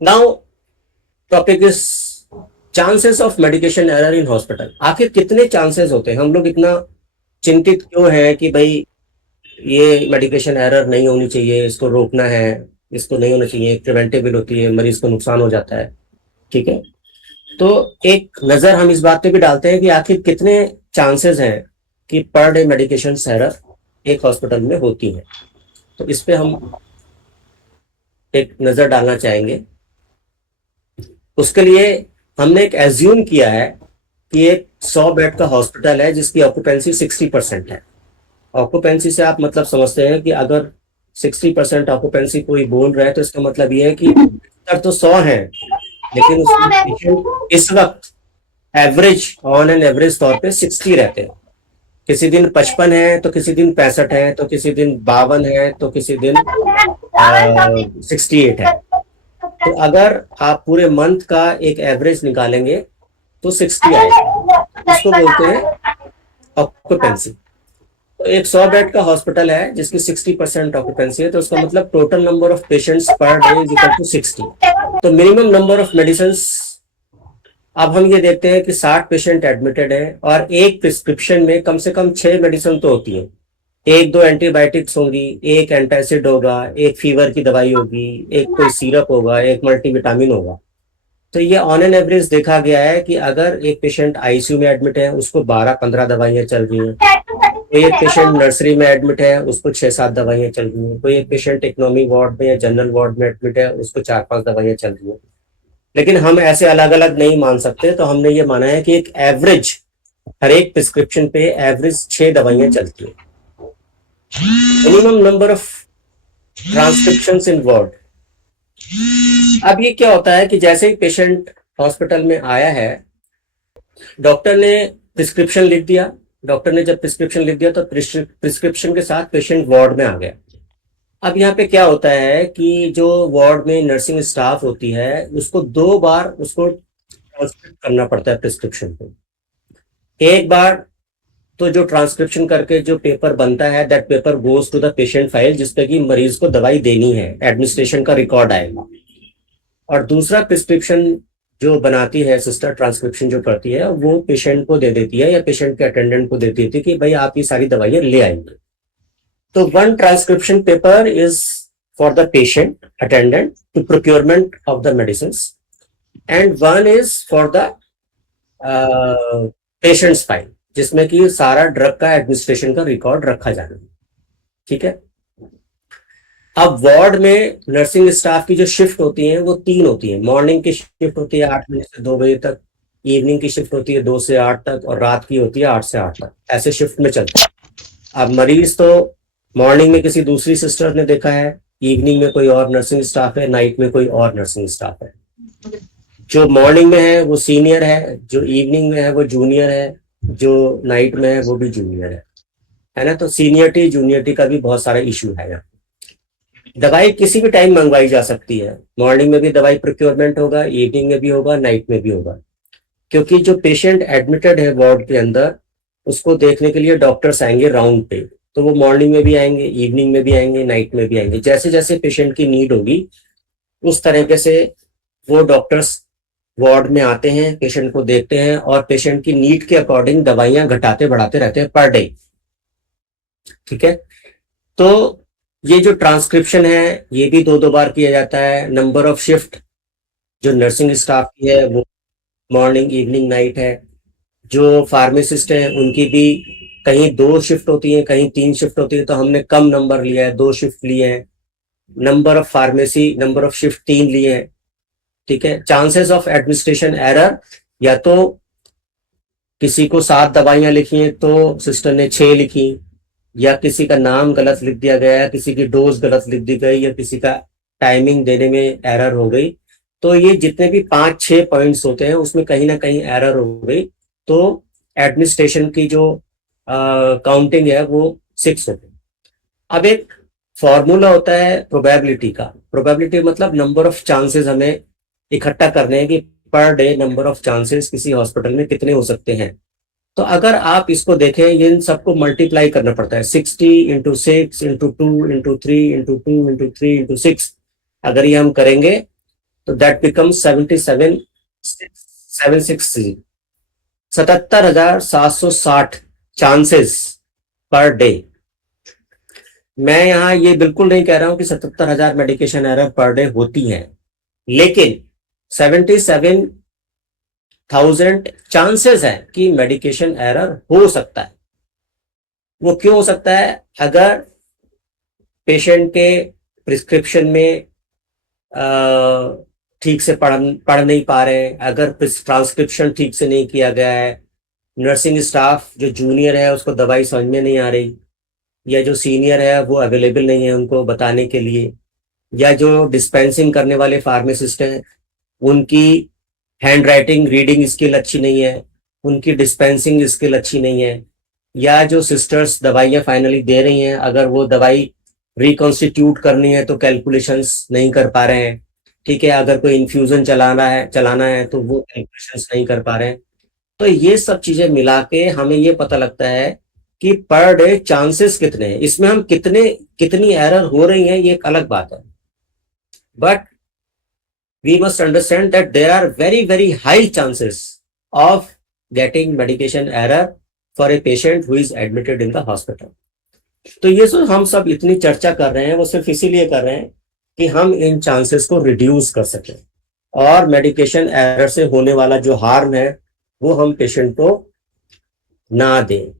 Now topic is chances of medication error in hospital. आखिर कितने chances होते हैं? हम लोग इतना चिंतित क्यों है कि भाई ये मेडिकेशन एरर नहीं होनी चाहिए, इसको रोकना है, इसको नहीं होना चाहिए, प्रिवेंटेबल होती है, मरीज को नुकसान हो जाता है। ठीक है, तो एक नजर हम इस बात पे भी डालते हैं कि आखिर कितने चांसेस हैं कि पर डे मेडिकेशन एरर एक हॉस्पिटल में होती है। तो इस पे हम एक नजर डालना चाहेंगे। उसके लिए हमने एक एज्यूम किया है कि एक 100 बेड का हॉस्पिटल है जिसकी ऑक्यूपेंसी 60% है। ऑक्यूपेंसी से आप मतलब समझते हैं कि अगर 60% ऑक्यूपेंसी कोई बोल रहा है तो इसका मतलब ये है कि बिस्तर तो 100 है, लेकिन उसमें पेशेंट इस वक्त एवरेज ऑन एन एवरेज तौर पे 60 रहते हैं। किसी दिन 55 है, तो किसी दिन 65 है, तो किसी दिन 52 है, तो किसी दिन 68 है। तो अगर आप पूरे मंथ का एक एवरेज निकालेंगे तो 60 आएगा। इसको बोलते हैं ऑक्यूपेंसी। तो एक 100 बेड का हॉस्पिटल है जिसकी 60% ऑक्यूपेंसी है, तो उसका मतलब total number of patients per day is equal to 60। तो मिनिमम नंबर ऑफ मेडिसिन, अब हम ये देखते हैं कि 60 पेशेंट एडमिटेड है और एक प्रिस्क्रिप्शन में कम से कम 6 मेडिसिन तो होती है। एक दो एंटीबायोटिक्स होंगी, एक एंटासिड होगा, एक फीवर की दवाई होगी, एक कोई सिरप होगा, एक मल्टीविटामिन होगा। तो ये ऑन एन एवरेज देखा गया है कि अगर एक पेशेंट आईसीयू में एडमिट है उसको 12-15 दवाइयां चल रही हैं, कोई एक पेशेंट नर्सरी में एडमिट है उसको 6-7 दवाइयां चल रही हैं, कोई एक पेशेंट इकोनॉमी वार्ड में या जनरल वार्ड में एडमिट है उसको 4-5 दवाइयां चल रही हैं। लेकिन हम ऐसे अलग अलग नहीं मान सकते, तो हमने ये माना है कि एक एवरेज हर एक प्रिस्क्रिप्शन पे एवरेज 6 दवाइयां चलती है। Minimum number of transcription in ward. अब ये क्या होता है कि जैसे ही पेशेंट हॉस्पिटल में आया है, डॉक्टर ने प्रिस्क्रिप्शन लिख दिया। डॉक्टर ने जब प्रिस्क्रिप्शन लिख दिया तो प्रिस्क्रिप्शन के साथ पेशेंट वार्ड में आ गया। अब यहाँ पे क्या होता है कि जो वार्ड में नर्सिंग स्टाफ होती है उसको 2 बार उसको ट्रांसक्रिप्ट करना पड़ता है प्रिस्क्रिप्शन को। एक बार तो जो ट्रांसक्रिप्शन करके जो पेपर बनता है, that paper goes to the patient file जिसपे कि मरीज को दवाई देनी है, एडमिनिस्ट्रेशन का रिकॉर्ड आएगा। और दूसरा प्रिस्क्रिप्शन जो बनाती है सिस्टर, ट्रांसक्रिप्शन जो करती है वो पेशेंट को दे देती है या पेशेंट के अटेंडेंट को दे देती है कि भाई आप ये सारी दवाइयां ले आएंगे। तो one transcription paper is for the patient attendant to procurement of the medicines, and one is for the patient's file जिसमें कि सारा ड्रग का एडमिनिस्ट्रेशन का रिकॉर्ड रखा जाना है। ठीक है, अब वार्ड में नर्सिंग स्टाफ की जो शिफ्ट होती है वो 3 होती है। मॉर्निंग की शिफ्ट होती है 8 बजे से 2 बजे तक, इवनिंग की शिफ्ट होती है 2 से 8 तक, और रात की होती है 8 से 8 तक। ऐसे शिफ्ट में चलता है। अब मरीज तो मॉर्निंग में किसी दूसरी सिस्टर ने देखा है, इवनिंग में कोई और नर्सिंग स्टाफ है, नाइट में कोई और नर्सिंग स्टाफ है। जो मॉर्निंग में है वो सीनियर है, जो इवनिंग में है वो जूनियर है, जो नाइट में है वो भी जूनियर है ना। तो सीनियरिटी जूनियरिटी का भी बहुत सारा इशू है यहाँ। दवाई किसी भी टाइम मंगवाई जा सकती है। मॉर्निंग में भी दवाई प्रोक्योरमेंट होगा, इवनिंग में भी होगा, नाइट में भी होगा, क्योंकि जो पेशेंट एडमिटेड है वार्ड के अंदर उसको देखने के लिए डॉक्टर्स आएंगे राउंड पे। तो वो मॉर्निंग में भी आएंगे, इवनिंग में भी आएंगे, नाइट में भी आएंगे। जैसे जैसे पेशेंट की नीड होगी उस तरीके से वो डॉक्टर्स वार्ड में आते हैं, पेशेंट को देखते हैं और पेशेंट की नीड के अकॉर्डिंग दवाइयां घटाते बढ़ाते रहते हैं पर डे। ठीक है, तो ये जो ट्रांसक्रिप्शन है ये भी 2-2 बार किया जाता है। नंबर ऑफ शिफ्ट जो नर्सिंग स्टाफ की है वो मॉर्निंग इवनिंग नाइट है। जो फार्मासिस्ट हैं उनकी भी कहीं 2 शिफ्ट होती है, कहीं 3 शिफ्ट होती है, तो हमने कम नंबर लिया है, 2 शिफ्ट लिए हैं। Number of pharmacy, number of shift 3 लिए हैं। ठीक है, चांसेस ऑफ एडमिनिस्ट्रेशन एरर, या तो किसी को 7 दवाइयां लिखी हैं तो सिस्टर ने 6 लिखी, या किसी का नाम गलत लिख दिया गया, किसी की डोज गलत लिख दी गई, या किसी का टाइमिंग देने में एरर हो गई। तो ये जितने भी 5-6 पॉइंट्स होते हैं उसमें कहीं ना कहीं एरर हो गई, तो एडमिनिस्ट्रेशन की जो काउंटिंग है वो 6 होती है। अब एक फॉर्मूला होता है प्रोबेबिलिटी का। प्रोबेबिलिटी मतलब नंबर ऑफ चांसेस हमें इकट्ठा करने हैं कि per day number of chances किसी हॉस्पिटल में कितने हो सकते हैं। तो अगर आप इसको देखें, ये इन सबको मल्टीप्लाई करना पड़ता है। 60 into 6 into 2 into 3 into 2 into 3 into 6 अगर ये हम करेंगे तो that becomes 77,760 77,760 chances per day. मैं यहाँ ये बिल्कुल नहीं कह रहा हूं कि 77,000 मेडिकेशन एरर पर डे होती हैं, लेकिन 77,000 चांसेस है कि मेडिकेशन एरर हो सकता है। वो क्यों हो सकता है? अगर पेशेंट के प्रिस्क्रिप्शन में ठीक से पढ़ नहीं पा रहे हैं, अगर ट्रांसक्रिप्शन ठीक से नहीं किया गया है, नर्सिंग स्टाफ जो जूनियर है उसको दवाई समझ में नहीं आ रही, या जो सीनियर है वो अवेलेबल नहीं है उनको बताने के लिए, या जो डिस्पेंसिंग करने वाले फार्मासिस्ट हैं उनकी हैंड राइटिंग रीडिंग स्किल अच्छी नहीं है, उनकी डिस्पेंसिंग स्किल अच्छी नहीं है, या जो सिस्टर्स दवाइयाँ फाइनली दे रही हैं अगर वो दवाई रिकॉन्स्टिट्यूट करनी है तो कैलकुलेशंस नहीं कर पा रहे हैं, ठीक है, अगर कोई इन्फ्यूजन चलाना है तो वो कैलकुलेशंस नहीं कर पा रहे हैं। तो ये सब चीजें मिला के हमें ये पता लगता है कि पर डे चांसेस कितने हैं। इसमें हम कितनी एरर हो रही है ये एक अलग बात है, but we must understand that there are very high chances of getting medication error for a patient who is admitted in the hospital. तो ये जो हम सब इतनी चर्चा कर रहे हैं वो सिर्फ इसीलिए कर रहे हैं कि हम इन चांसेस को रिड्यूस कर सकें और मेडिकेशन एरर से होने वाला जो हार्म है वो हम पेशेंट को ना दें।